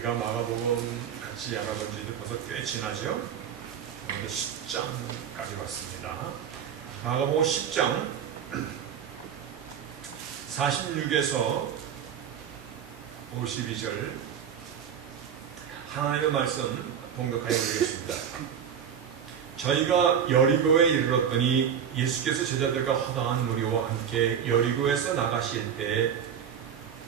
우리가 마가복음 같이 알아본 지 벌써 꽤 지나죠? 오늘 10장까지 왔습니다. 마가복음 10장 46에서 52절 하나님의 말씀 봉독하여 드리겠습니다. 저희가 여리고에 이르렀더니 예수께서 제자들과 허다한 무리와 함께 여리고에서 나가실 때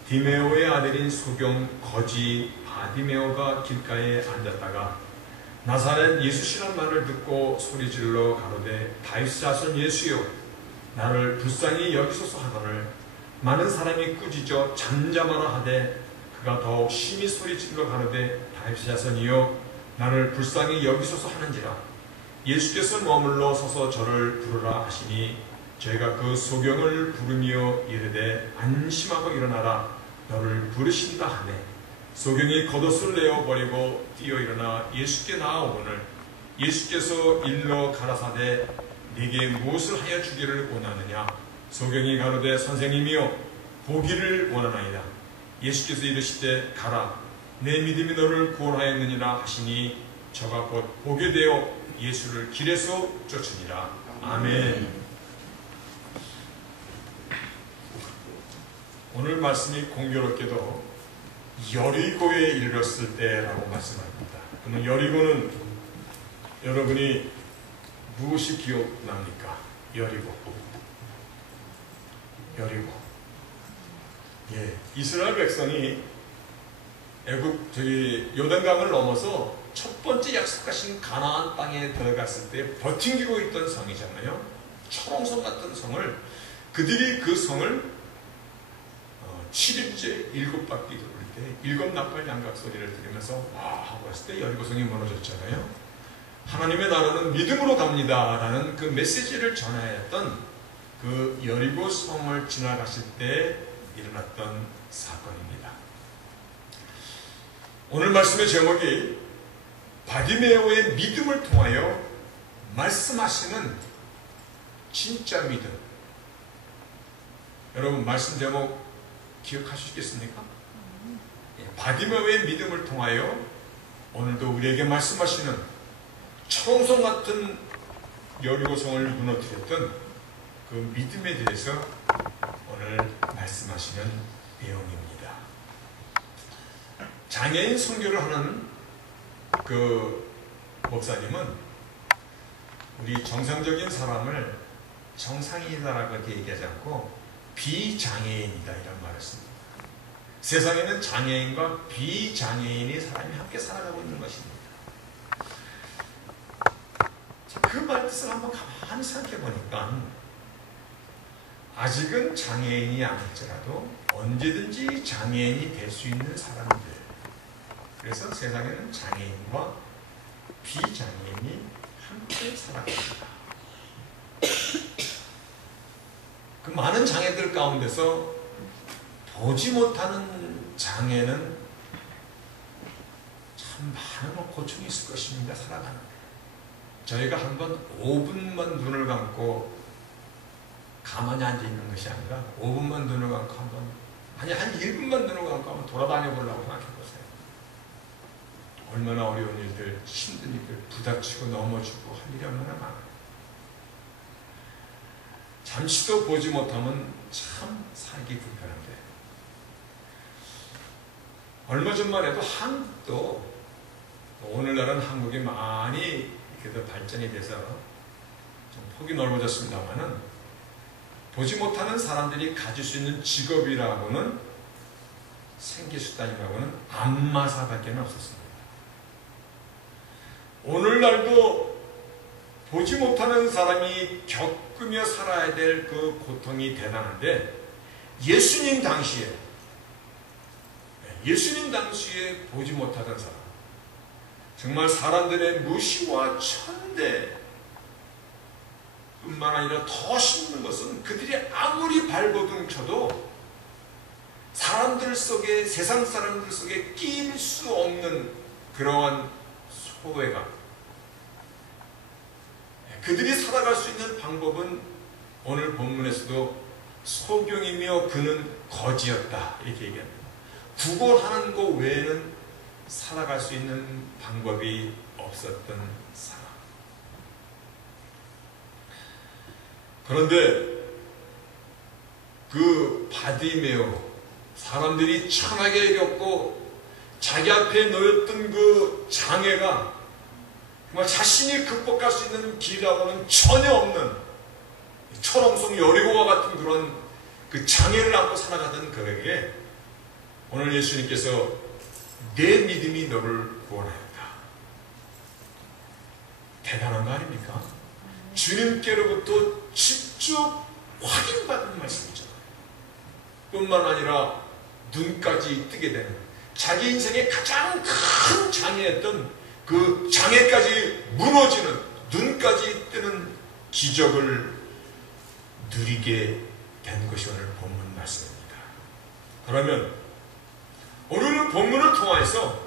디메오의 아들인 소경 거지 바디메오가 길가에 앉았다가 나사렛 예수시란 말을 듣고 소리질러 가로되 다윗의 자손 예수여 나를 불쌍히 여기소서 하거늘 많은 사람이 꾸짖어 잠잠하라 하되 그가 더욱 심히 소리질러 가로되 다윗의 자손이여 나를 불쌍히 여기소서 하는지라. 예수께서 머물러 서서 저를 부르라 하시니 저희가 그 소경을 부르며 이르되 안심하고 일어나라 너를 부르신다 하네. 소경이 겉옷을 내어버리고 뛰어 일어나 예수께 나아오거늘 예수께서 일러 가라사대 네게 무엇을 하여 주기를 원하느냐. 소경이 가로되 선생님이여 보기를 원하나이다. 예수께서 이르시되 가라 내 믿음이 너를 구원하였느니라 하시니 저가 곧 보게 되어 예수를 길에서 쫓으니라. 아멘. 오늘 말씀이 공교롭게도 여리고에 이르렀을 때라고 말씀합니다. 그러면 여리고는 여러분이 무엇이 기억납니까? 여리고. 예, 이스라엘 백성이 요단강을 넘어서 첫 번째 약속하신 가나안 땅에 들어갔을 때 버팅기고 있던 성이잖아요. 초롱성 같은 성을 그들이 그 성을 7일째 7바퀴 돌 때 7나팔 양각 소리를 들으면서 와 하고 했을 때 여리고성이 무너졌잖아요. 하나님의 나라는 믿음으로 갑니다 라는 그 메시지를 전하였던 그 여리고성을 지나가실 때 일어났던 사건입니다. 오늘 말씀의 제목이 바디메오의 믿음을 통하여 말씀하시는 진짜 믿음. 여러분 말씀 제목 기억하시겠습니까? 바디메오의 믿음을 통하여 오늘도 우리에게 말씀하시는 초롱성 같은 여리고성을 무너뜨렸던 그 믿음에 대해서 오늘 말씀하시는 내용입니다. 장애인 선교를 하는 그 목사님은 우리 정상적인 사람을 정상인이다라고 이렇게 얘기하지 않고 비장애인이다 이런 말을 씁니다. 세상에는 장애인과 비장애인이 사람이 함께 살아가고 있는 것입니다. 그 말 뜻을 한번 가만히 생각해 보니까 아직은 장애인이 아닐지라도 언제든지 장애인이 될 수 있는 사람들. 그래서 세상에는 장애인과 비장애인이 함께 살아갑니다. 그 많은 장애들 가운데서 보지 못하는 장애는 참 많은 고충이 있을 것입니다. 살아가는데 저희가 한번 5분만 눈을 감고 가만히 앉아 있는 것이 아니라 5분만 눈을 감고 한 1분만 눈을 감고 한번 돌아다녀 보려고 생각해 보세요. 얼마나 어려운 일들, 힘든 일들, 부닥치고 넘어지고 할 일이 얼마나 많아요. 잠시도 보지 못하면 참 살기 불편한데 얼마 전만 해도 한국도 오늘날은 한국이 많이 그래도 발전이 돼서 좀 폭이 넓어졌습니다만은 보지 못하는 사람들이 가질 수 있는 직업이라고는 생계수단이라고는 안마사밖에 없었습니다. 오늘날도 보지 못하는 사람이 겪으며 살아야 될 그 고통이 대단한데 예수님 당시에 보지 못하던 사람, 정말 사람들의 무시와 천대 뿐만 아니라 더 심는 것은 그들이 아무리 발버둥 쳐도 사람들 속에, 세상 사람들 속에 끼일 수 없는 그러한 소외감, 그들이 살아갈 수 있는 방법은 오늘 본문에서도 소경이며 그는 거지였다 이렇게 얘기합니다. 구걸하는 것 외에는 살아갈 수 있는 방법이 없었던 사람. 그런데 그 바디메오, 사람들이 천하게 겪고 자기 앞에 놓였던 그 장애가 정말 자신이 극복할 수 있는 길이라고는 전혀 없는 초롱성 여리고와 같은 그런 그 장애를 안고 살아가던 그에게 오늘 예수님께서 내 믿음이 너를 구원하였다. 대단한 거 아닙니까? 주님께로부터 직접 확인받는 말씀이잖아요. 뿐만 아니라 눈까지 뜨게 되는, 자기 인생의 가장 큰 장애였던 그 장애까지 무너지는, 눈까지 뜨는 기적을 누리게 된 것이 오늘 본문 말씀입니다. 그러면 오늘 본문을 통해서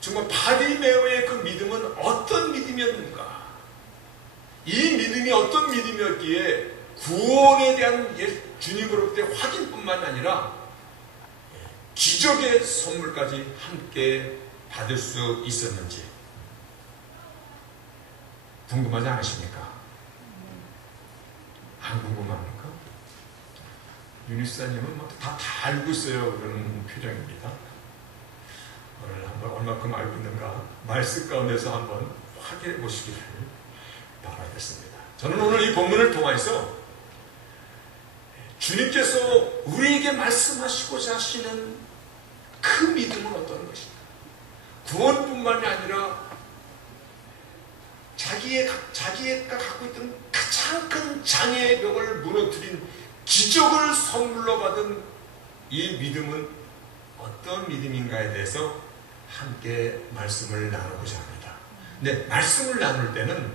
정말 바디메오의 그 믿음은 어떤 믿음이었는가? 이 믿음이 어떤 믿음이었기에 구원에 대한 주님으로부터의 확인뿐만 아니라 기적의 선물까지 함께 받을 수 있었는지 궁금하지 않으십니까? 안 궁금합니까? 유니스타님은 다 알고 있어요. 그런 표정입니다. 오늘 한번 얼마큼 알고 있는가 말씀 가운데서 한번 확인해 보시기를 바라겠습니다. 저는 오늘 이 본문을 통해서 주님께서 우리에게 말씀하시고자 하시는 그 믿음은 어떤 것인가? 구원뿐만이 아니라 자기가 갖고 있던 가장 큰 장애의 벽을 무너뜨린 기적을 선물로 받은 이 믿음은 어떤 믿음인가에 대해서 함께 말씀을 나누고자 합니다. 근데 말씀을 나눌 때는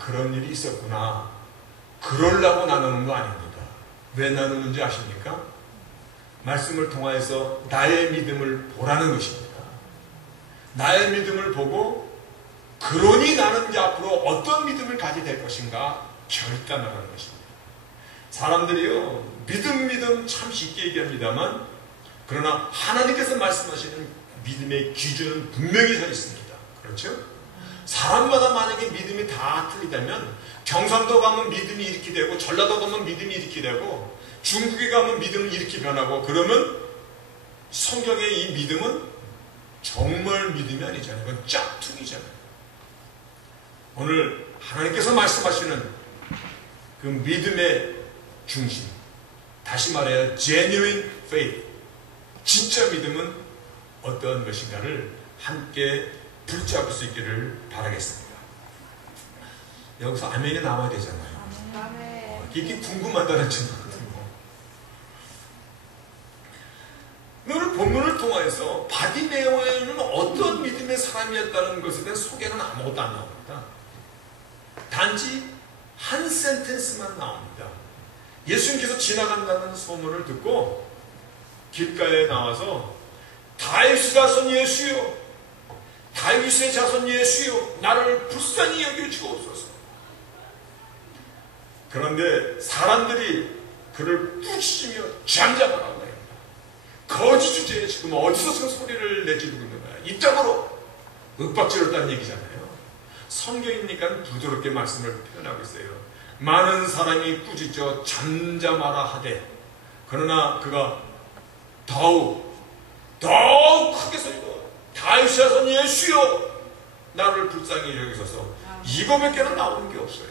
그런 일이 있었구나, 그러려고 나누는 거 아닙니다. 왜 나누는지 아십니까? 말씀을 통하여서 나의 믿음을 보라는 것입니다. 나의 믿음을 보고 그러니 나는 이제 앞으로 어떤 믿음을 가지게 될 것인가 결단을 하는 것입니다. 사람들이요, 믿음 참 쉽게 얘기합니다만, 그러나 하나님께서 말씀하시는 믿음의 기준은 분명히 서 있습니다. 그렇죠? 사람마다 만약에 믿음이 다 틀리다면 경상도 가면 믿음이 이렇게 되고, 전라도 가면 믿음이 이렇게 되고, 중국에 가면 믿음이 이렇게 변하고, 그러면 성경의 이 믿음은 정말 믿음이 아니잖아요. 그건 짝퉁이잖아요. 오늘 하나님께서 말씀하시는 그 믿음의 중심, 다시 말해야 genuine faith, 진짜 믿음은 어떤 것인가를 함께 붙잡을 수 있기를 바라겠습니다. 여기서 아멘이 나와야 되잖아요. 아멘. 이게 궁금하다는 증거거든요. 오늘 본문을 통해서 바디메오는 어떤 믿음의 사람이었다는 것에 대한 소개는 아무것도 안 나옵니다. 단지 한 센텐스만 나옵니다. 예수님께서 지나간다는 소문을 듣고 길가에 나와서 다윗의 자손 예수여, 다윗의 자손 예수여, 나를 불쌍히 여겨주옵소서. 그런데 사람들이 그를 꾸짖으며 잠잠하라고 해요. 거짓 주제에 지금 어디서 소리를 내지르고 있는 거야? 입장으로 윽박지렀다는 얘기잖아요. 성경이니까 부드럽게 말씀을 표현하고 있어요. 많은 사람이 꾸짖어 잠잠하라 하되, 그러나 그가 더욱 크게 소리로 다윗의 자손 예수여, 나를 불쌍히 여기소서. 이거밖에는 나오는 게 없어요.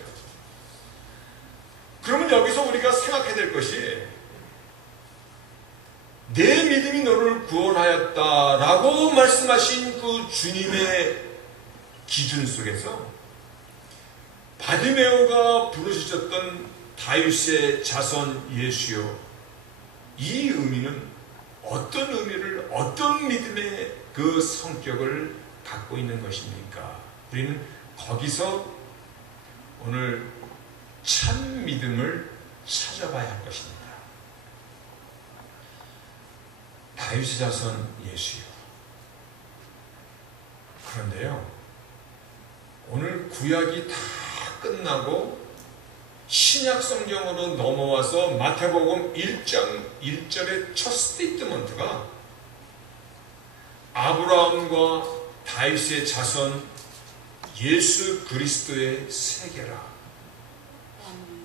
그러면 여기서 우리가 생각해야 될 것이, 내 믿음이 너를 구원하였다라고 말씀하신 그 주님의 기준 속에서 바디메오가 부르짖었던 다윗의 자손 예수여, 이 의미는 어떤 의미를, 어떤 믿음의 그 성격을 갖고 있는 것입니까? 우리는 거기서 오늘 참 믿음을 찾아봐야 할 것입니다. 다윗의 자손 예수여. 그런데요, 오늘 구약이 다 끝나고 신약 성경으로 넘어와서 마태복음 1장 1절의 첫 스테이트먼트가 아브라함과 다윗의 자손 예수 그리스도의 세계라.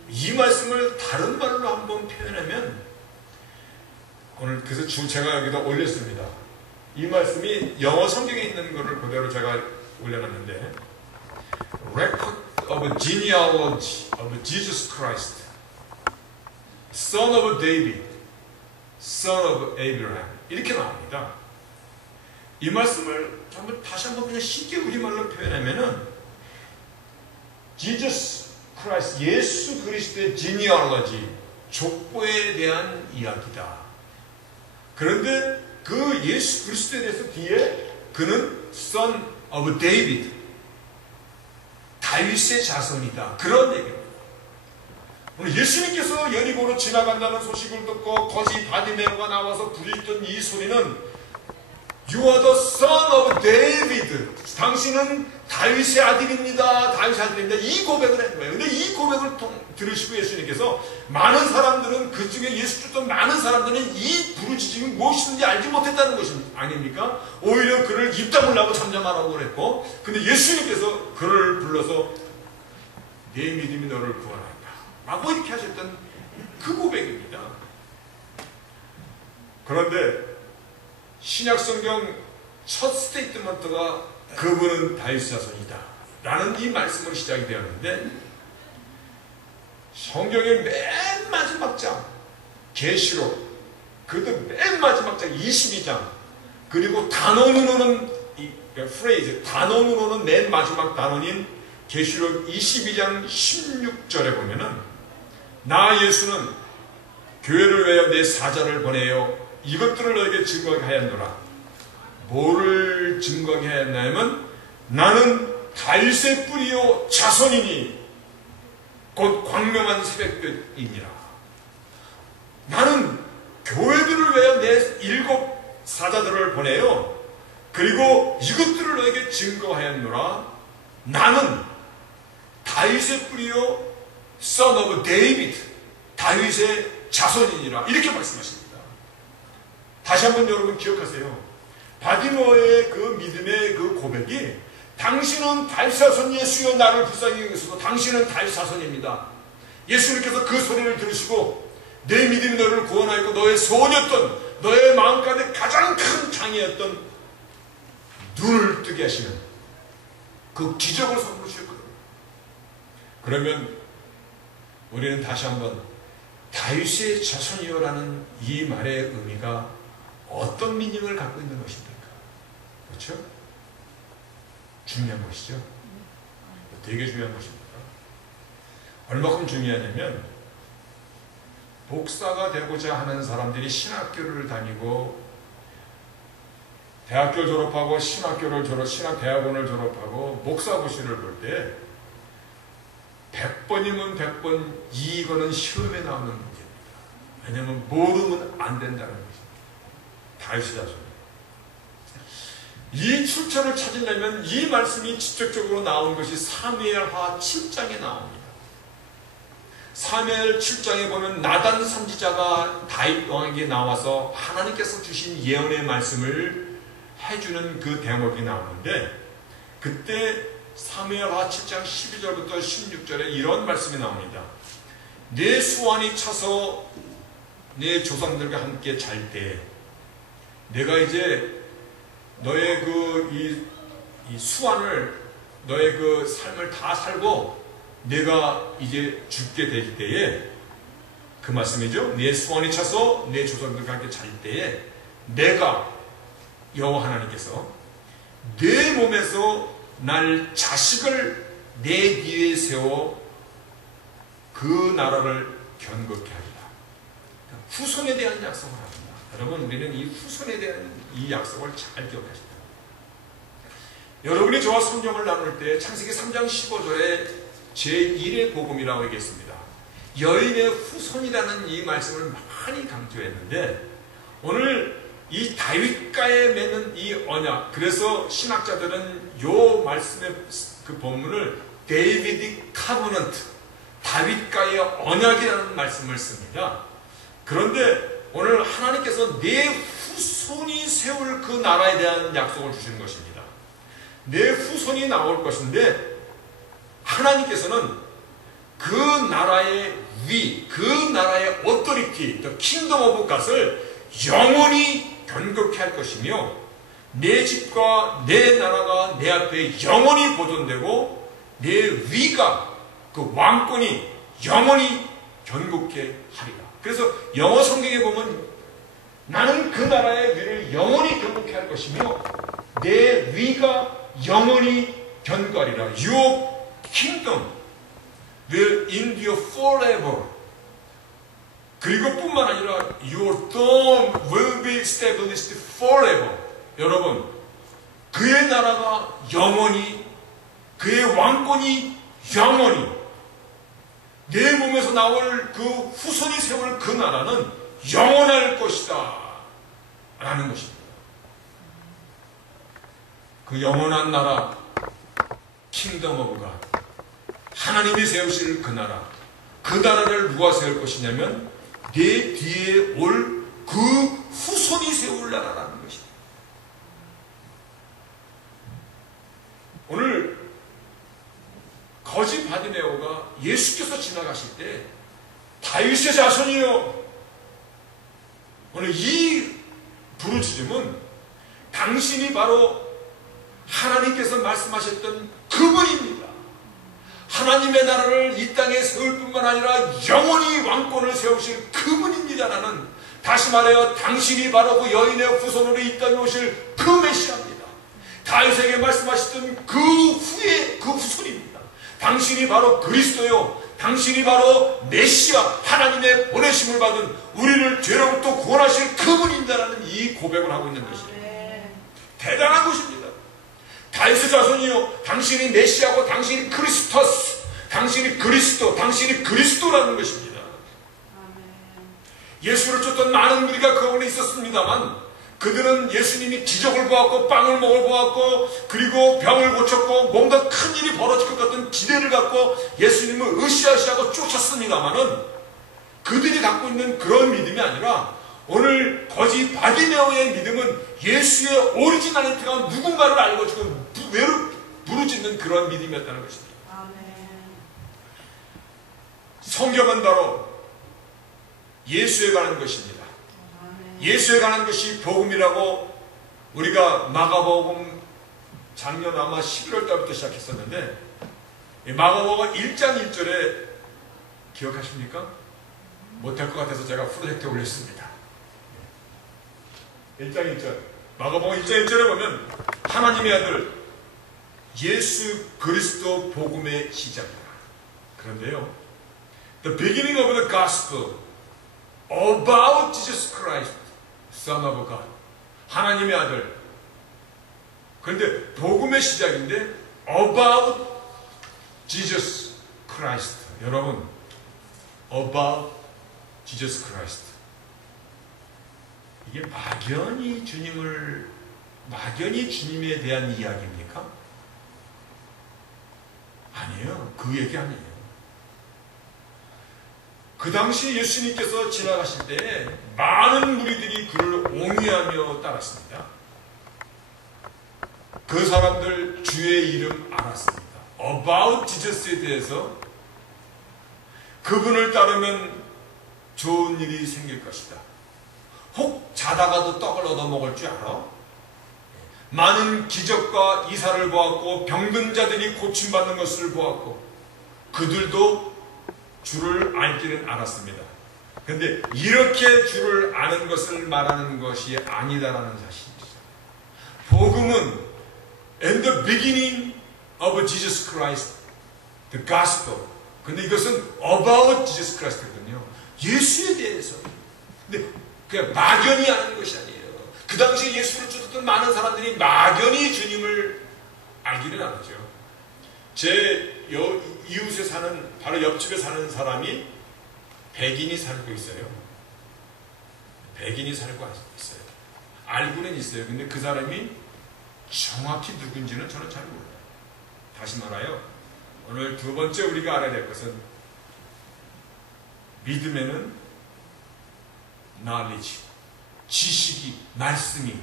이 말씀을 다른 말로 한번 표현하면, 오늘 그래서 제가 여기다 올렸습니다. 이 말씀이 영어 성경에 있는 것을 그대로 제가 올려놨는데, Record of a genealogy of Jesus Christ, Son of David, Son of Abraham, 이렇게 나옵니다. 이 말씀을 다시 한번 그냥 쉽게 우리말로 표현하면은 Jesus Christ, 예수 그리스도의 genealogy, 족보에 대한 이야기다. 그런데 그 예수 그리스도에 대해서 뒤에 그는 Son of David, 다윗의 자손이다. 그런 얘기입니다. 오늘 예수님께서 여리고로 지나간다는 소식을 듣고 거지 바디메오가 나와서 부르짖던 이 소리는 You are the son of David. 당신은 다윗의 아들입니다. 다윗의 아들입니다. 이 고백을 한 거예요. 근데 이 고백을 들으시고 예수님께서 많은 사람들은, 그 중에 예수 믿던 많은 사람들은 이 부르짖음이 무엇인지 알지 못했다는 것이 아닙니까? 오히려 그를 입 다물라고 잠잠하라고 그랬고, 근데 예수님께서 그를 불러서 내 믿음이 너를 구원한다 라고 이렇게 하셨던 그 고백입니다. 그런데 신약성경 첫 스테이트먼트가 그분은 다윗 자손이다 라는 이 말씀으로 시작이 되었는데, 성경의 맨 마지막 장 계시록, 그것도 맨 마지막 장 22장, 그리고 단원으로는 프레이즈, 단원으로는 맨 마지막 단원인 계시록 22장 16절에 보면은 나 예수는 교회를 위하여 내 사자를 보내요 이것들을 너에게 증거하게 하였노라. 뭐를 증거하게 하였냐면 나는 다윗의 뿌리요 자손이니 곧 광명한 새벽별이니라. 나는 교회들을 위하여 내 7 사자들을 보내요. 그리고 이것들을 너에게 증거하였노라. 나는 다윗의 뿌리요 Son of David, 다윗의 자손이니라. 이렇게 말씀하십니다. 다시 한번 여러분 기억하세요. 바디메오의 그 믿음의 그 고백이 당신은 다윗 자손 예수여 나를 불쌍히 여기소서. 당신은 다윗 자손입니다. 예수님께서 그 소리를 들으시고 내 믿음이 너를 구원하였고 너의 소원이었던, 너의 마음 가운데 가장 큰 장애였던 눈을 뜨게 하시는 그 기적을 선물로 주셨거든요. 그러면 우리는 다시 한번 다윗의 자손이여라는 이 말의 의미가 어떤 미닝을 갖고 있는 것입니까? 그렇죠? 중요한 것이죠. 되게 중요한 것입니다. 얼마큼 중요하냐면 목사가 되고자 하는 사람들이 신학교를 다니고 대학교 졸업하고 신학대학원을 졸업하고 목사고시를 볼 때 100번이면 100번 이거는 시험에 나오는 문제입니다. 왜냐하면 모르면 안 된다는 것입니다. 다윗의 자손. 이 출처를 찾으려면 이 말씀이 직접적으로 나온 것이 사무엘하 7장에 나옵니다. 사무엘 7장에 보면 나단 선지자가 다윗 왕에게 나와서 하나님께서 주신 예언의 말씀을 해주는 그 대목이 나오는데, 그때 사무엘하 7장 12절부터 16절에 이런 말씀이 나옵니다. 내 수완이 차서 내 조상들과 함께 잘 때 내가 이제 너의 이 수완을, 너의 그 삶을 다 살고 내가 이제 죽게 될 때에, 그 말씀이죠. 내 수완이 차서 내 조상들과 함께 잘 때에 내가 여호와 하나님께서 내 몸에서 날 자식을 내 뒤에 세워 그 나라를 견고케 하리라. 후손에 대한 약속을 합니다. 여러분, 우리는 이 후손에 대한 이 약속을 잘 기억하십니다. 여러분이 저와 성경을 나눌 때 창세기 3장 15절에 제1의 복음이라고 얘기했습니다. 여인의 후손이라는 이 말씀을 많이 강조했는데, 오늘 이 다윗과에 맺는 이 언약, 그래서 신학자들은 이 말씀의 그 본문을 데이비딕 카버넌트, 다윗과의 언약이라는 말씀을 씁니다. 그런데 오늘 하나님께서 내 후손이 세울 그 나라에 대한 약속을 주시는 것입니다. 내 후손이 나올 것인데, 하나님께서는 그 나라의 위, 그 나라의 오토리티, the kingdom of God을 영원히 견고케 할 것이며, 내 집과 내 나라가 내 앞에 영원히 보존되고, 내 위가, 그 왕권이 영원히 견고케 하리라. 그래서 영어 성경에 보면 나는 그 나라의 위를 영원히 견고케 할 것이며 내 위가 영원히 견고하리라. Your kingdom will endure forever. 그리고 뿐만 아니라 Your throne will be established forever. 여러분, 그의 나라가 영원히, 그의 왕권이 영원히, 내 몸에서 나올 그 후손이 세울 그 나라는 영원할 것이다 라는 것입니다. 그 영원한 나라, 킹덤 오브 갓, 하나님이 세우실 그 나라, 그 나라를 누가 세울 것이냐면 내 뒤에 올 그 후손이 세울 나라라는 것입니다. 오늘 거짓 바디메오가 예수께서 지나가실 때 다윗의 자손이요, 오늘 이 부르짖음은 당신이 바로 하나님께서 말씀하셨던 그분입니다. 하나님의 나라를 이 땅에 세울 뿐만 아니라 영원히 왕권을 세우실 그분입니다라는, 다시 말하여 당신이 바로 그 여인의 후손으로 이 땅에 오실 그 메시아입니다. 다윗에게 말씀하셨던 그 후에 그 후손입니다. 당신이 바로 그리스도요, 당신이 바로 메시아, 하나님의 보내심을 받은 우리를 죄로부터 구원하실 그분입니다라는 이 고백을 하고 있는 것입니다. 대단한 것입니다. 다윗의 자손이요, 당신이 메시아고 당신이 크리스토스, 당신이 그리스도, 당신이 그리스도라는 것입니다. 예수를 쫓던 많은 무리가 그 안에 있었습니다만 그들은 예수님이 기적을 보았고 빵을 먹을 보았고 그리고 병을 고쳤고 뭔가 큰 일이 벌어질 것 같은 기대를 갖고 예수님을 으쌰으쌰하고 쫓았습니다만은 그들이 갖고 있는 그런 믿음이 아니라 오늘 거짓 바디메오의 믿음은 예수의 오리지널리티가 누군가를 알고 지금 부르짖는 그런 믿음이었다는 것입니다. 성경은 바로 예수에 관한 것입니다. 예수에 관한 것이 복음이라고 우리가 마가복음 작년 아마 11월 달부터 시작했었는데, 마가복음 1장 1절에 기억하십니까? 못할 것 같아서 제가 프로젝트에 올렸습니다. 1장 1절, 마가복음 1장 1절에 보면 하나님의 아들 예수 그리스도 복음의 시작이다. 그런데요, The beginning of the gospel about Jesus Christ, Son of God, 하나님의 아들. 그런데 복음의 시작인데 about Jesus Christ. 여러분, about Jesus Christ. 이게 막연히 주님에 대한 이야기입니까? 아니에요. 그 얘기 아니에요. 그 당시 예수님께서 지나가실 때 많은 무리들이 그를 옹이하며 따랐습니다. 그 사람들 주의 이름 알았습니다. About Jesus에 대해서 그분을 따르면 좋은 일이 생길 것이다. 혹 자다가도 떡을 얻어먹을 줄 알아? 많은 기적과 이사를 보았고 병든 자들이 고침받는 것을 보았고 그들도 주를 알기는 알았습니다. 그런데 이렇게 주를 아는 것을 말하는 것이 아니다라는 사실이죠. 복음은 in the beginning of Jesus Christ, the gospel. 근데 이것은 about Jesus Christ거든요. 예수에 대해서. 근데 그냥 막연히 아는 것이 아니에요. 그 당시에 예수를 쫓았던 많은 사람들이 막연히 주님을 알기는 않았죠. 제 이웃에 사는, 바로 옆집에 사는 사람이 백인이 살고 있어요. 백인이 살고 있어요. 알고는 있어요. 근데 그 사람이 정확히 누군지는 저는 잘 몰라요. 다시 말하여 오늘 두 번째 우리가 알아야 될 것은 믿음에는 knowledge, 지식이, 말씀이,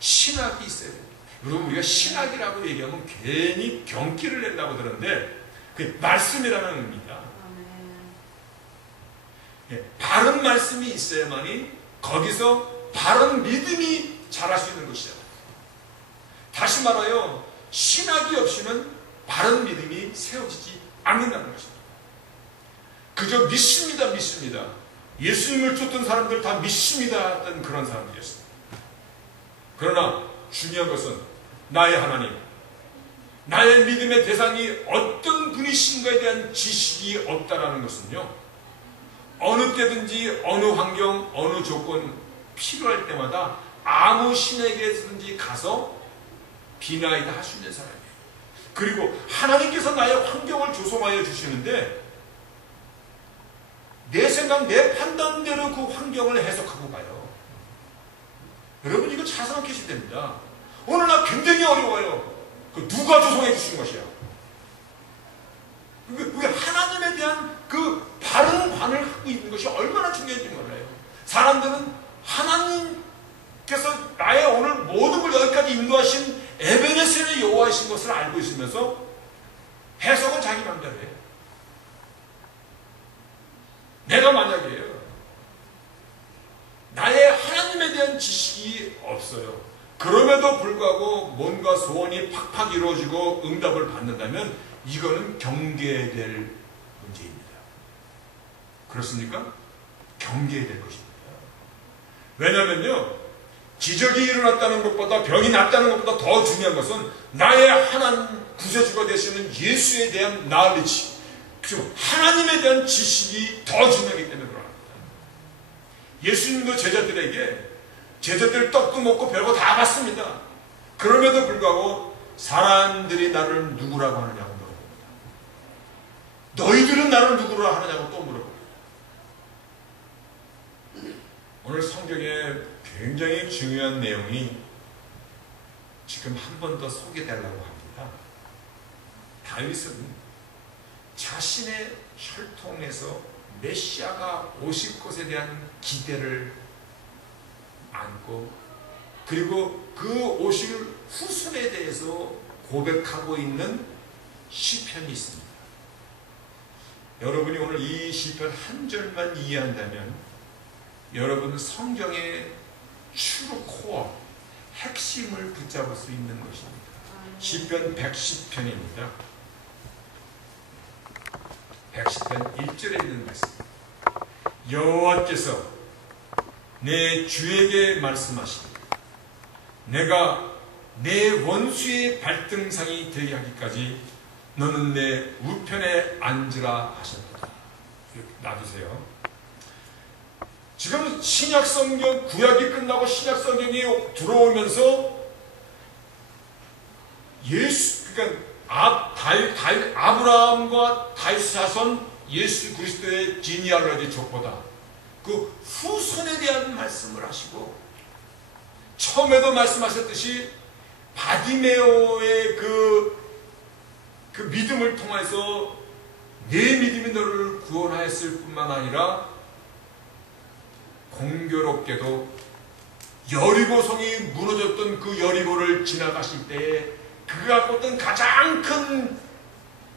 신학이 있어야 돼요. 여러분, 우리가 신학이라고 얘기하면 괜히 경기를 낸다고 들었는데 그 말씀이라는 의미입니다. 바른 말씀이 있어야만이 거기서 바른 믿음이 자랄 수 있는 것이잖아요. 다시 말하여 신학이 없이는 바른 믿음이 세워지지 않는다는 것입니다. 그저 믿습니다, 믿습니다. 예수님을 쫓던 사람들 다 믿습니다 했던 그런 사람들이었습니다. 그러나 중요한 것은 나의 하나님, 나의 믿음의 대상이 어떤 분이신가에 대한 지식이 없다라는 것은요, 어느 때든지 어느 환경, 어느 조건 필요할 때마다 아무 신에게든지 가서 비나이다 할 수 있는 사람이에요. 그리고 하나님께서 나의 환경을 조성하여 주시는데 내 생각, 내 판단대로 그 환경을 해석하고 가요. 여러분, 이거 잘 생각하셔야 됩니다. 오늘 나 굉장히 어려워요. 그 누가 조성해 주신 것이야? 그게 하나님에 대한 그 바른 관을 갖고 있는 것이 얼마나 중요한지 몰라요. 사람들은 하나님께서 나의 오늘 모든 걸 여기까지 인도하신 에베네셀의 여호와이신 것을 알고 있으면서 해석은 자기 마음대로 해요. 내가 만약에요, 나의 하나님에 대한 지식이 없어요. 그럼에도 불구하고 뭔가 소원이 팍팍 이루어지고 응답을 받는다면 이거는 경계해야 될 문제입니다. 그렇습니까? 경계해야 될 것입니다. 왜냐면요, 기적이 일어났다는 것보다, 병이 낫다는 것보다 더 중요한 것은 나의 하나님 구세주가 되시는 예수에 대한 나리지, 그리고 하나님에 대한 지식이 더 중요하기 때문에 그럽니다. 예수님도 제자들 떡도 먹고 별거 다 받습니다. 그럼에도 불구하고 사람들이 나를 누구라고 하느냐고 물어봅니다. 너희들은 나를 누구라 하느냐고 또 물어봅니다. 오늘 성경에 굉장히 중요한 내용이 지금 한 번 더 소개되려고 합니다. 다윗은 자신의 혈통에서 메시아가 오실 것에 대한 기대를 안고, 그리고 그 오실 후손에 대해서 고백하고 있는 시편이 있습니다. 여러분이 오늘 이 시편 한 절만 이해한다면 여러분은 성경의 추루 코어, 핵심을 붙잡을 수 있는 것입니다. 시편 110편입니다. 110편 1절에 있는 말씀. 여호와께서 내 주에게 말씀하시니 내가 내 원수의 발등상이 되게 하기까지 너는 내 우편에 앉으라 하셨다. 놔두세요. 지금 신약성경, 구약이 끝나고 신약성경이 들어오면서 그러니까 아브라함과 다윗 자손 예수 그리스도의 지니알로지 족보다 그 후손에 대한 말씀을 하시고, 처음에도 말씀하셨듯이 바디메오의 그 믿음을 통해서 내 믿음이 너를 구원하였을 뿐만 아니라 공교롭게도 여리고성이 무너졌던 그 여리고를 지나가실 때에 그가 갖고 있던 가장 큰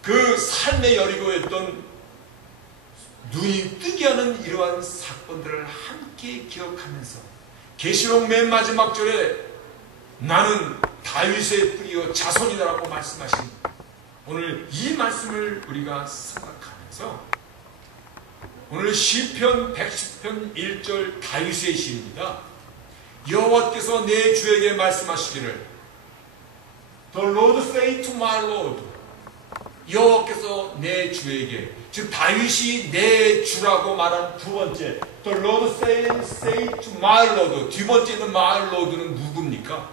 그 삶의 여리고였던 눈이 뜨게 하는 이러한 사건들을 함께 기억하면서 계시록 맨 마지막 절에 나는 다윗의 뿌리요 자손이다라고 말씀하신 오늘 이 말씀을 우리가 생각하면서 오늘 시편 110편 1절 다윗의 시입니다. 여호와께서 내 주에게 말씀하시기를 The Lord say to my Lord, 여호와께서 내 주에게, 즉 다윗이 내 주라고 말한 두 번째 The Lord say to my Lord, 두 번째는 my Lord는 누굽니까?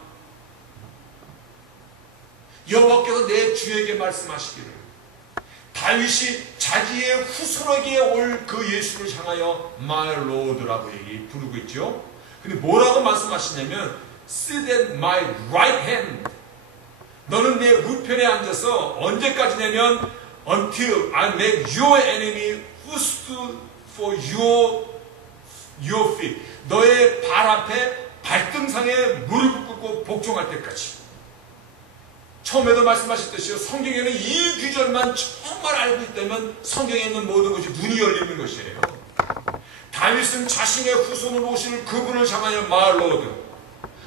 여호와께서 내 주에게 말씀하시기를, 다윗이 자기의 후손에게 올 그 예수를 향하여 my Lord라고 부르고 있죠. 근데 뭐라고 말씀하시냐면 Sit at my right hand, 너는 내 우편에 앉아서 언제까지냐면 Until I make your enemy footstool for your feet, 너의 발 앞에 발등상에 무릎을 꿇고 복종할 때까지. 처음에도 말씀하셨듯이 성경에는 이 규절만 정말 알고 있다면 성경에 있는 모든 것이 눈이 열리는 것이에요. 다윗은 자신의 후손으로 오실 그분을 향하여 말로드,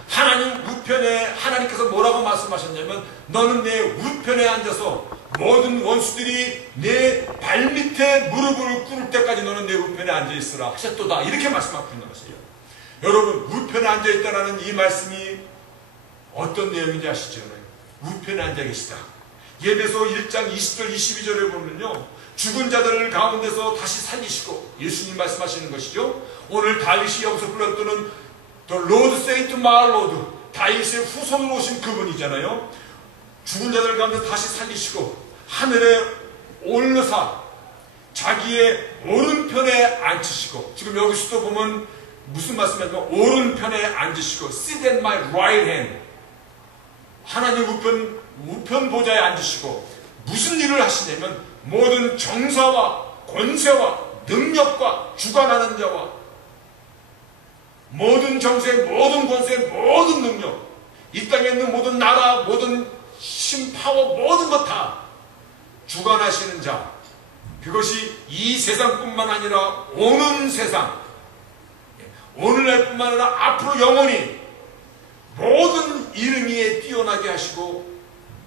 하나님 우편에, 하나님께서 뭐라고 말씀하셨냐면 너는 내 우편에 앉아서 모든 원수들이 내 발밑에 무릎을 꿇을 때까지 너는 내 우편에 앉아있으라 하셨도다, 이렇게 말씀하고 있는 것이에요. 여러분, 우편에 앉아있다라는 이 말씀이 어떤 내용인지 아시죠? 우편에 앉아 계시다. 예배소 1장 20절 22절에 보면요, 죽은 자들 가운데서 다시 살리시고, 예수님 말씀하시는 것이죠. 오늘 다윗이 여기서 불렀던 The Lord Saint My Lord, 다윗의 후손으로 오신 그분이잖아요. 죽은 자들 가운데 다시 살리시고 하늘에 올려사 자기의 오른편에 앉히시고, 지금 여기서도 보면 무슨 말씀이냐면 오른편에 앉으시고 Sit at my right hand, 하나님 우편 보좌에 앉으시고 무슨 일을 하시냐면 모든 정사와 권세와 능력과 주관하는 자와 모든 정세, 모든 권세, 모든 능력, 이 땅에 있는 모든 나라, 모든 심파워, 모든 것 다 주관하시는 자, 그것이 이 세상뿐만 아니라 오는 세상, 오늘날뿐만 아니라 앞으로 영원히 모든 이름 위에 뛰어나게 하시고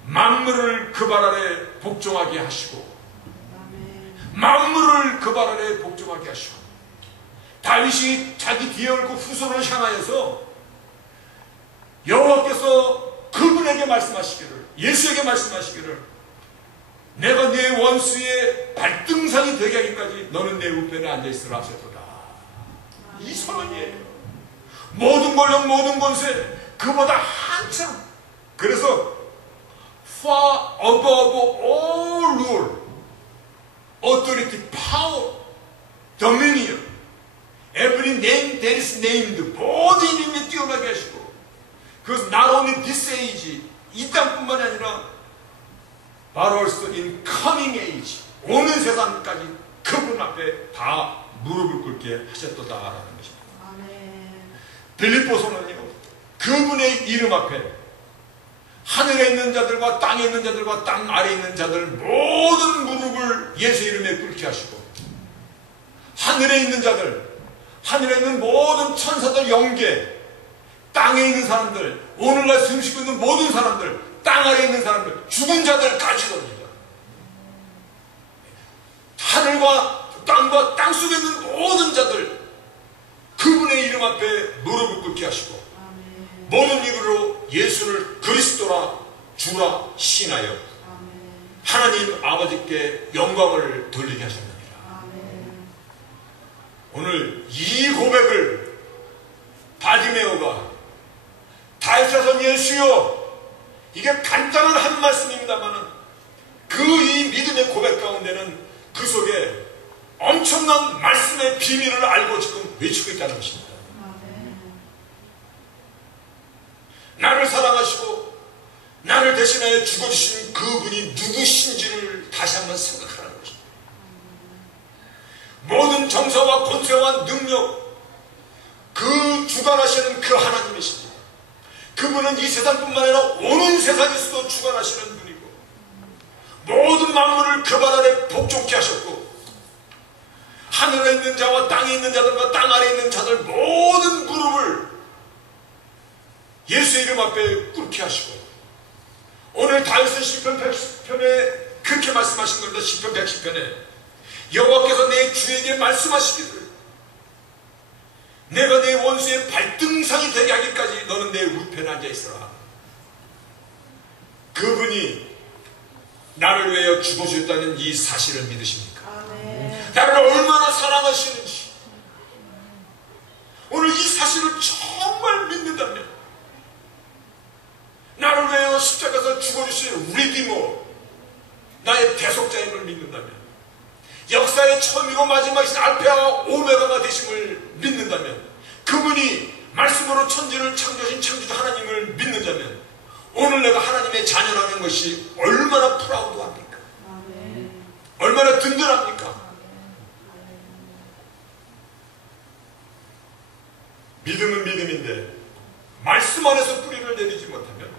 만물을 그 발 아래 복종하게 하시고, 만물을 그 발 아래 복종하게 하시고, 다윗이 자기 뒤에 올 그 후손을 향하여서 여호와께서 그분에게 말씀하시기를, 예수에게 말씀하시기를, 내가 네 원수의 발등상이 되게 하기까지 너는 내 우편에 앉아있으라 하셨도다. 이 선언이에요. 모든 권력, 모든 권세, 그보다 한참, 그래서 far above all rule, authority, power, dominion, every name that is named, 모든 이름에 뛰어나게 하시고, 그것은 not only this age, 이 땅뿐만 아니라 but also in coming age, 오는 세상까지 그분 앞에 다 무릎을 꿇게 하셨도다라는 것입니다. 빌립보서는요, 그분의 이름 앞에 하늘에 있는 자들과 땅에 있는 자들과 땅 아래에 있는 자들 모든 무릎을 예수 이름에 꿇게 하시고, 하늘에 있는 자들, 하늘에 있는 모든 천사들 영계, 땅에 있는 사람들, 오늘날 숨쉬고 있는 모든 사람들, 땅 아래에 있는 사람들, 죽은 자들까지도입니다. 하늘과 땅과 땅 속에 있는 모든 자들, 그분의 이름 앞에 무릎을 꿇게 하시고, 모든 입으로 예수를 그리스도라 주라 신하여 하나님 아버지께 영광을 돌리게 하셨느니라. 오늘 이 고백을 바디메오가 다윗자손 예수여, 이게 간단한 한 말씀입니다만 그 이 믿음의 고백 가운데는 그 속에 엄청난 말씀의 비밀을 알고 지금 외치고 있다는 것입니다. 나를 사랑하시고 나를 대신하여 죽어주신 그분이 누구신지를 다시 한번 생각하라는 것입니다. 모든 정사와 권세와 능력, 그 주관하시는 그 하나님이십니다. 그분은 이 세상뿐만 아니라 오는 세상에서도 주관하시는 분이고, 모든 만물을 그 발 아래 복종케 하셨고, 하늘에 있는 자와 땅에 있는 자들과 땅 아래에 있는 자들 모든 무릎을 예수의 이름 앞에 꿇게 하시고, 오늘 다윗은 시편 110편에 그렇게 말씀하신 겁니다. 시편 110편에 여호와께서 내 주에게 말씀하시기를, 내가 내 원수의 발등상이 되게 하기까지 너는 내 우편에 앉아있으라. 그분이 나를 위하여 죽어주셨다는 이 사실을 믿으십니까? 나를 얼마나 사랑하시는지, 오늘 이 사실을 정말 믿는다면, 나를 위하여 십자가에서 죽어주신 리디머, 나의 대속자임을 믿는다면, 역사의 처음이고 마지막이신 알파와 오메가가 되심을 믿는다면, 그분이 말씀으로 천지를 창조하신 창조주 하나님을 믿는다면, 오늘 내가 하나님의 자녀라는 것이 얼마나 프라우드합니까? 얼마나 든든합니까? 믿음은 믿음인데 말씀 안에서 뿌리를 내리지 못하면,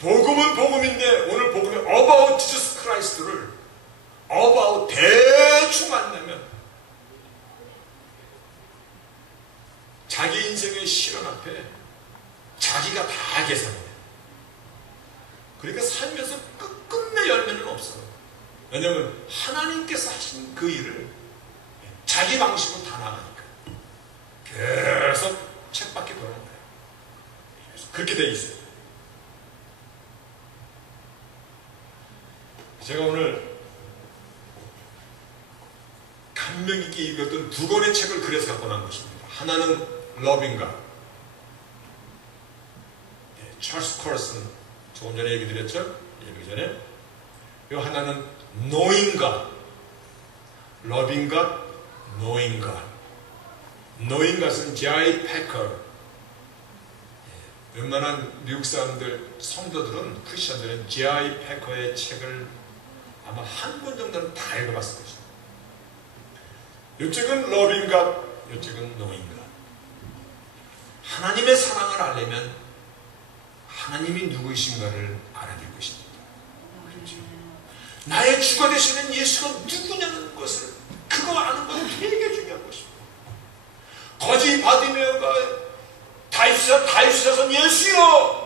복음은 복음인데 오늘 복음의 about Jesus Christ를 about 대충 만나면 자기 인생의 실현 앞에 자기가 다 계산해요. 그러니까 살면서 끝끝내 열매는 없어요. 왜냐하면 하나님께서 하신 그 일을 자기 방식으로 다 나가니까 계속 책밖에 돌아가요. 그렇게 돼 있어요. 제가 오늘 감명 있게 읽었던 두 권의 책을 그래서 갖고 나온 것입니다. 하나는 러빙가, 찰스 콜슨, 조금 전에 얘기 드렸죠? 얘기 전에. 이 하나는 노인가, 러빙가, 노인가. 노인가는 J.I. 패커. 웬만한 미국 사람들, 성도들은, 크리스천들은 J.I. 패커의 책을 아마 한 권 정도는 다 읽어봤을 것입니다. 이쪽은 러빙가, 이쪽은 노인가. 하나님의 사랑을 알려면 하나님이 누구이신가를 알아야 될 것입니다. 그렇죠? 나의 주가 되시는 예수가 누구냐는 것을, 그거 아는 건 되게 중요한 것입니다. 거지 바디메오가 다윗사선 예수여!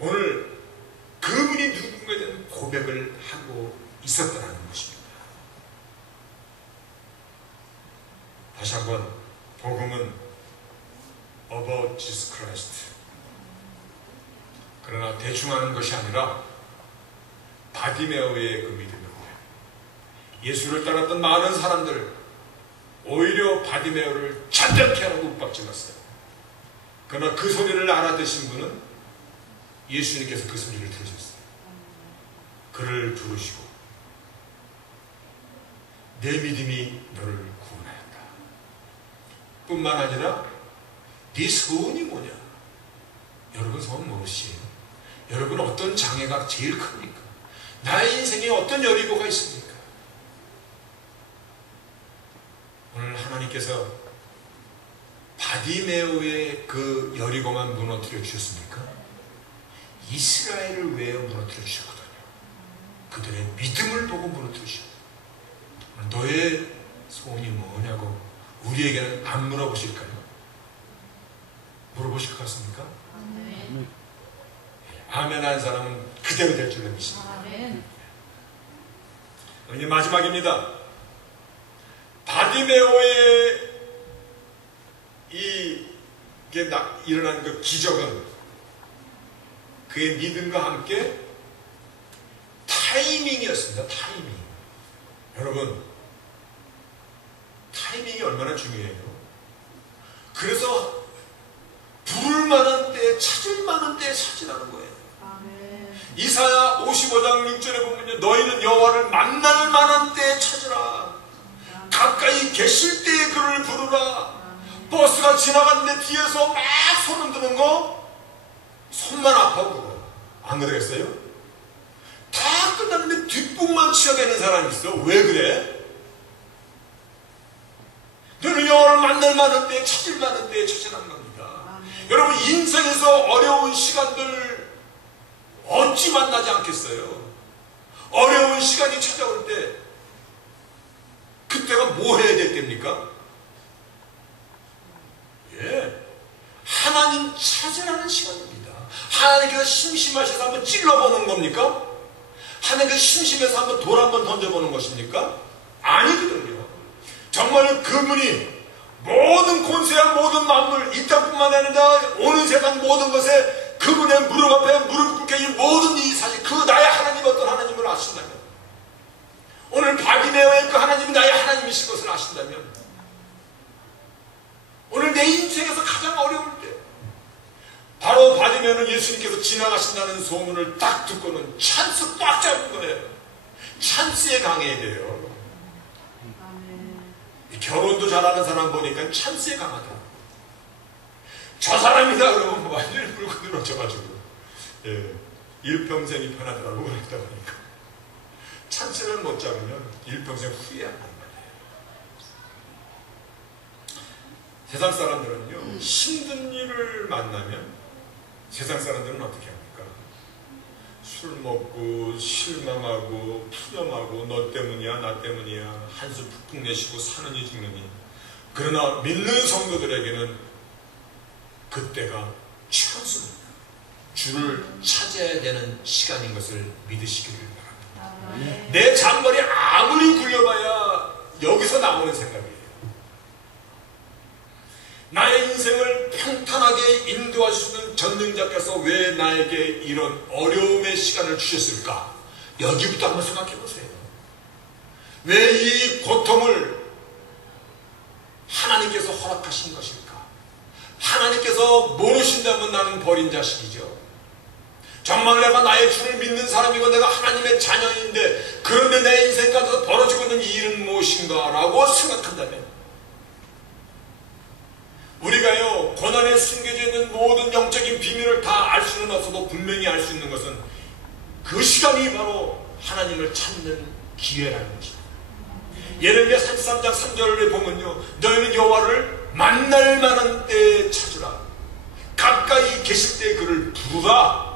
오늘 그분이 누군가에 대한 고백을 하고 있었다는 것입니다. 다시 한번, 복음은 about Jesus Christ. 그러나 대충 하는 것이 아니라 바디메오의 그 믿음의 고백. 예수를 따랐던 많은 사람들, 오히려 바디메오를 잔뜩케 하라고 윽박질렀어요. 그러나 그 소리를 알아듣신 분은 예수님께서 그 소리를 들으셨어요. 그를 부르시고 내 믿음이 너를 구원하였다. 뿐만 아니라 네 소원이 뭐냐? 여러분 소원 무엇이에요? 여러분 어떤 장애가 제일 큽니까? 나의 인생에 어떤 여리고가 있습니까? 오늘 하나님께서 바디메오의 그 여리고만 무너뜨려 주셨습니까? 이스라엘을 위해 무너뜨려 주셨거든요. 그들의 믿음을 보고 무너뜨려 주셨거든요. 너의 소원이 뭐냐고 우리에게는 안 물어보실까요? 물어보실 것 같습니까? 아멘. 아멘 하는 사람은 그대로 될 줄로 믿습니다. 아멘. 이제 마지막입니다. 바디메오의 이게 일어난 그 기적은 그의 믿음과 함께 타이밍이었습니다. 타이밍. 여러분, 타이밍이 얼마나 중요해요. 그래서 부를 만한 때에, 찾을 만한 때에 찾으라는 거예요. 아멘. 이사야 55장 6절에 보면요, 너희는 여호와를 만날 만한 때에 찾으라. 가까이 계실 때에 그를 부르라. 버스가 지나갔는데 뒤에서 막 손 흔드는 거 손만 아파하고 안 그러겠어요? 다 끝났는데 뒷북만 치어대는 사람이 있어. 왜 그래? 너는 여호와를 만날 만한 때에, 찾을 만한 때에 찾으라는 겁니다. 여러분, 인생에서 어려운 시간들 어찌 만나지 않겠어요? 어려운 시간이 찾아올 때 그때가 뭐 해야 될 때입니까? 예, 하나님 찾으라는 시간입니다. 하나님께서 심심하셔서 한번 찔러보는 겁니까? 하나님께서 심심해서 한번 돌 한번 던져보는 것입니까? 아니거든요. 정말 그분이 모든 권세와 모든 만물, 이 땅뿐만 아니라 오는 세상 모든 것에 그분의 무릎 앞에 무릎 꿇게 이 모든 이 사실, 그 나의 하나님 어떤 하나님을 아신다면, 오늘 바디메오의 그 하나님이 나의 하나님이신 것을 아신다면, 오늘 내 인생에서 가장 어려울 때 바로 바디메오는 예수님께서 지나가신다는 소문을 딱 듣고는 찬스 꽉 잡은 거예요. 찬스에 강해야 돼요. 결혼도 잘하는 사람 보니까 찬스에 강하다. 저 사람이다 그러면 완전히 물고 늘어져가지고, 예, 일평생이 편하더라고. 그러다 보니까 찬스를 못 잡으면 일평생 후회한단 말이에요. 세상 사람들은요, 힘든 일을 만나면 세상 사람들은 어떻게 합니까? 술 먹고 실망하고 푸념하고 너 때문이야 나 때문이야 한숨 푹푹 내쉬고 사느니 죽느니. 그러나 믿는 성도들에게는 그때가 찬스입니다. 주를 찾아야 되는 시간인 것을 믿으시기를 바랍니다. 내 잔머리 아무리 굴려봐야 여기서 나오는 생각이에요. 나의 인생을 평탄하게 인도할 수 있는 전능자께서 왜 나에게 이런 어려움의 시간을 주셨을까? 여기부터 한번 생각해 보세요. 왜 이 고통을 하나님께서 허락하신 것일까? 하나님께서 모르신다면 나는 버린 자식이죠. 정말 내가 나의 주를 믿는 사람이고 내가 하나님의 자녀인데 그런데 내 인생 가운데서 벌어지고 있는 이 일은 무엇인가 라고 생각한다면 우리가요 고난에 숨겨져 있는 모든 영적인 비밀을 다 알 수는 없어도 분명히 알 수 있는 것은 그 시간이 바로 하나님을 찾는 기회라는 것입니다. 예레미야 33장 3절에 보면요 너희는 여호와를 만날 만한 때에 찾으라. 가까이 계실 때 그를 부르라.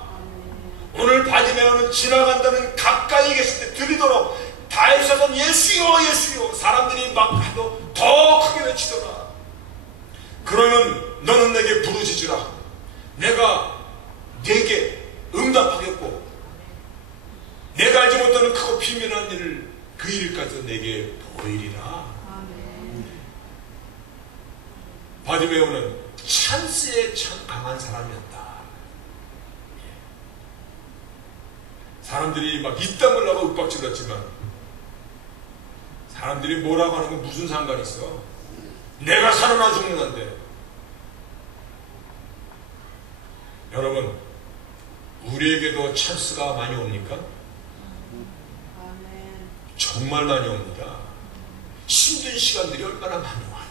오늘 바디메오는 지나간다는 가까이 계실 때 들리도록 다윗에서는 예수여 예수여 사람들이 막 해도 더 크게 외치더라. 그러면 너는 내게 부르짖으라. 내가 네게 응답하겠고 내가 알지 못하는 크고 비밀한 일을 그 일까지 내게 보이리라. 바디메오는 찬스에 참 강한 사람이었다. 사람들이 막 이땀을 나고 윽박질렀지만 사람들이 뭐라고 하는 건 무슨 상관이 있어? 내가 살아나 죽는 건데. 여러분 우리에게도 찬스가 많이 옵니까? 정말 많이 옵니다. 힘든 시간들이 얼마나 많이 와요.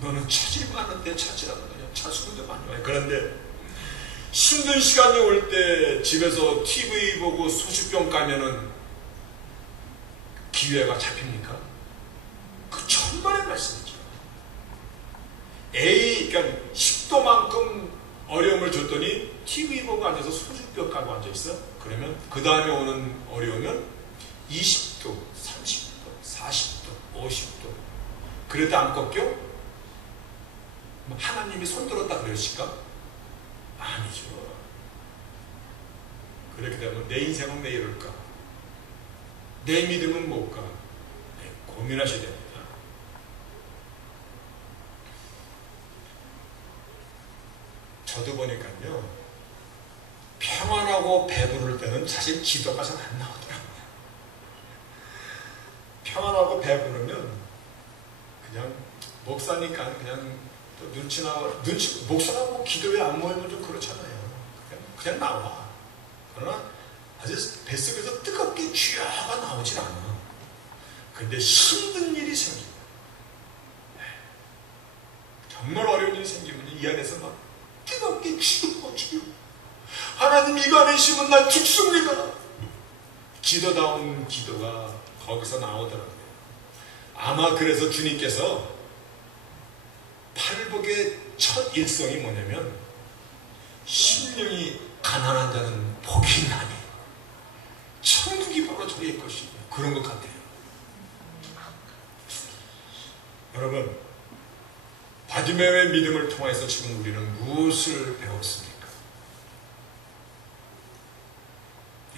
너는 찾을 만한데 찾으라는 거냐? 찾으는데 많이 와요. 그런데 힘든 시간이 올 때 집에서 TV 보고 소주병 까면은 기회가 잡힙니까? 그 천만의 말씀이죠. 그러니까 10도만큼 어려움을 줬더니 TV 보고 앉아서 소주병 까고 앉아있어. 그러면 그 다음에 오는 어려우면 20도, 30도, 40도, 50도. 그래도 안 꺾여? 하나님이 손들었다 그러실까? 아니죠. 그렇게 되면 내 인생은 왜 이럴까? 내 믿음은 뭘까? 고민하셔야 됩니다. 저도 보니까요 평안하고 배부를 때는 사실 기도가 잘 안 나오더라고요. 평안하고 배부르면 그냥 목사니까 그냥 또 목사하고 기도에 안 모이면 좀 그렇잖아요. 그냥 나와. 그러나 아주 뱃속에서 뜨겁게 쥐어가 나오질 않아. 근데 힘든 일이 생기고 정말 어려운 일이 생기면 이 안에서 막 뜨겁게 쥐어 하나님 이거 안 해주시면 난 죽습니다. 기도다운 기도가 거기서 나오더라고요. 아마 그래서 주님께서 팔복의 첫 일성이 뭐냐면 심령이 가난한 자는 복이 나니 천국이 바로 저희의 것이고 그런 것 같아요. 여러분 바디메오의 믿음을 통해서 지금 우리는 무엇을 배웠습니까?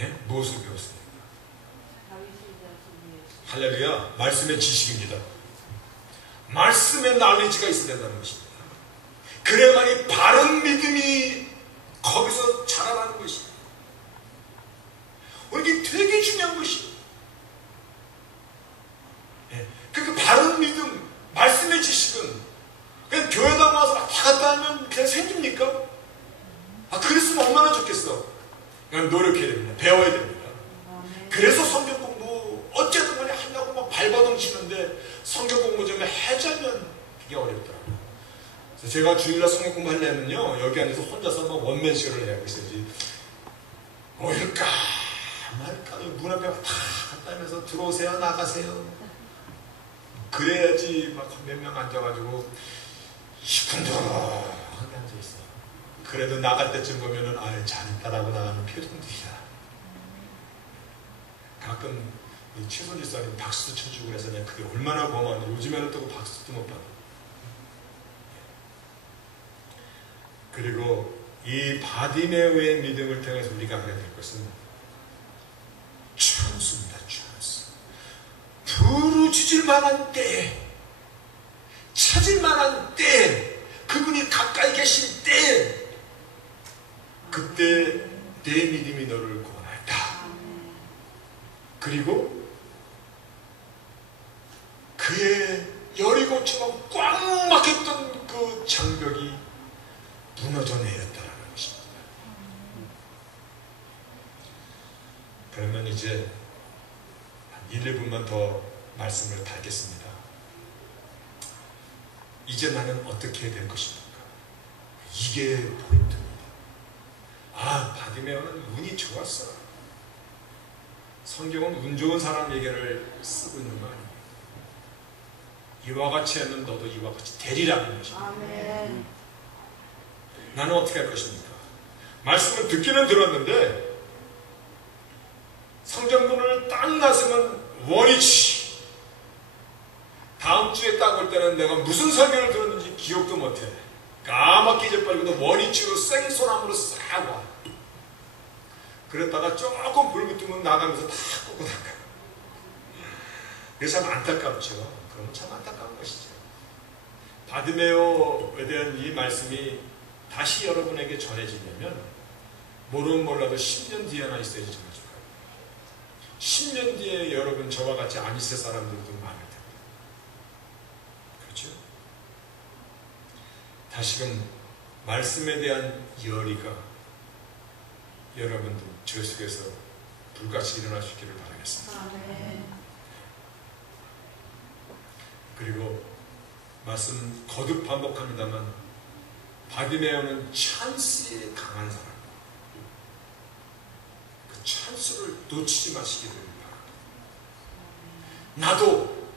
예? 무엇을 배웠습니까? 할렐루야. 말씀의 지식입니다. 말씀의 날리지가 있어야 된다는 것입니다. 그래야만이 바른 믿음이 거기서 자라나는 것입니다. 이게 되게 중요한 것입니다. 예. 그 바른 믿음, 말씀의 지식은 그냥 교회당 와서 왔다 갔다 하면 그냥 생깁니까? 그랬으면 얼마나 좋겠어. 그냥 노력해야 됩니다. 배워야 됩니다. 그래서 성경 공부 어쨌든 간에 한다고 막 발버둥 치는데 성경 공부 좀 해자면 그게 어렵더라고요. 그래서 제가 주일날 성경 공부 하려면요 여기 안에서 혼자서 막 원맨쇼를 해야 있어야지. 뭐일까 말까 문 앞에 다 갔다 하면서 들어오세요 나가세요. 그래야지 막 몇 명 앉아가지고 시큰둥하게 앉아있어. 그래도 나갈 때쯤 보면은 아유 잘했다라고 나가는 표정들이야. 가끔 최선지 사님 박수도 쳐주고 그래서 내가 그게 얼마나 고마운지 요즘에는 또 박수도 못 받아. 그리고 이 바디메오의 믿음을 통해서 우리가 하게 될 것은 찬스입니다. 찬스. 부르짖을 만한 때에 찾을 만한 때에 그분이 가까이 계실 때 그때 내 믿음이 너를 구원하였다. 그리고 그의 여리고처럼 꽉 막혔던 그 장벽이 무너져 내렸다라는 것입니다. 그러면 이제 한 1, 2분만 더 말씀을 달겠습니다. 이제 나는 어떻게 될 것입니까? 이게 포인트입니다. 아, 바디메오는 운이 좋았어. 성경은 운 좋은 사람 얘기를 쓰고 있는 거 아니에요. 이와 같이 하면 너도 이와 같이 되리라는 것입니다. 아멘. 나는 어떻게 할 것입니까? 말씀을 듣기는 들었는데 성전문을 딱 나서면 원위치. 다음 주에 딱 올 때는 내가 무슨 설교를 들었는지 기억도 못해. 까맣게 잊어버리고도 원위치로 생소나무로 싹 와. 그랬다가 조금 불 붙으면 나가면서 다 끄고 나가요. 그래서 참 안타깝죠. 그러면 참 안타까운 것이죠. 바디메오에 대한 이 말씀이 다시 여러분에게 전해지려면 모르면 몰라도 10년 뒤에나 있어야지 전해질 거예요. 10년 뒤에 여러분 저와 같이 안 있을 사람들도 많을 텐데. 그렇죠? 다시금 말씀에 대한 열의가 여러분들 저 속에서 불같이 일어날 수 있기를 바라겠습니다. 아멘. 그리고 말씀 거듭 반복합니다만 바디메오는 찬스에 강한 사람. 그 찬스를 놓치지 마시기를 바랍니다. 나도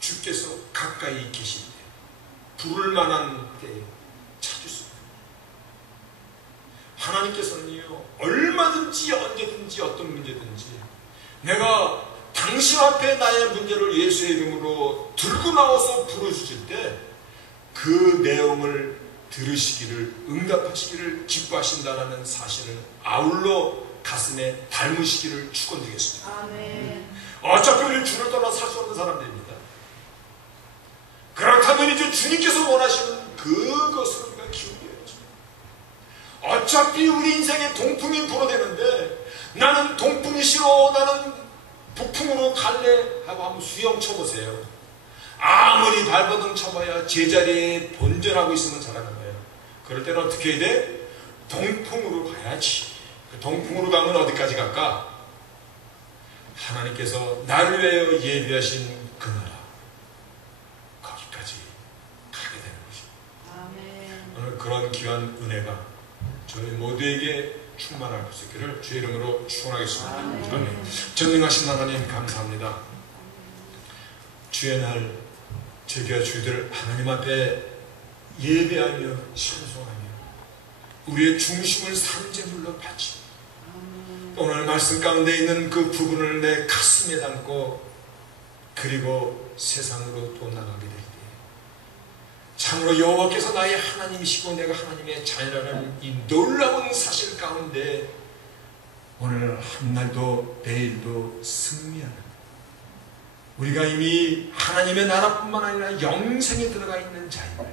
주께서 가까이 계실 때 부를 만한 때에 찾을 수 있습니다. 하나님께서는요 얼마든지 언제든지 어떤 문제든지 내가 당신 앞에 나의 문제를 예수의 이름으로 들고 나와서 부르짖을 때 그 내용을 들으시기를 응답하시기를 기뻐하신다는 사실을 아울러 가슴에 닮으시기를 축원드리겠습니다. 아멘. 어차피 우리는 주를 떠나 살 수 없는 사람들입니다. 그렇다면 이제 주님께서 원하시는 그것을 우리가 기울여야죠. 어차피 우리 인생에 동풍이 불어대는데 나는 동풍이 싫어, 나는 북풍으로 갈래 하고 한번 수영 쳐보세요. 아무리 발버둥 쳐봐야 제자리에 본전하고 있으면 잘하는 거예요. 그럴 때는 어떻게 해야 돼? 동풍으로 가야지. 그 동풍으로 가면 어디까지 갈까? 하나님께서 나를 위하여 예비하신 그 나라 거기까지 가게 되는 것입니다. 아멘. 오늘 그런 귀한 은혜가 저희 모두에게 충만할 수 있기를 주의 이름으로 축원하겠습니다. 아멘. 전능하신 하나님 감사합니다. 주의 날 제가 주들 하나님 앞에 예배하며 찬송하며 우리의 중심을 산재물로 바치고 오늘 말씀 가운데 있는 그 부분을 내 가슴에 담고 그리고 세상으로 또 나가게 될 때 참으로 여호와께서 나의 하나님이시고 내가 하나님의 자녀라는 이 놀라운 사실 가운데 오늘 한날도 내일도 승리하는 우리가 이미 하나님의 나라뿐만 아니라 영생에 들어가 있는 자임을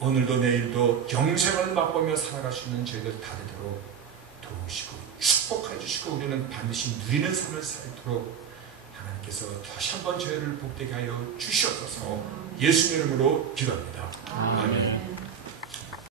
오늘도 내일도 영생을 맛보며 살아갈 수 있는 저희들 다되도록 도우시고 축복해 주시고 우리는 반드시 누리는 삶을 살도록 하나님께서 다시 한번 저희를 복되게 하여 주시옵소서. 예수님 이름으로 기도합니다. 아멘.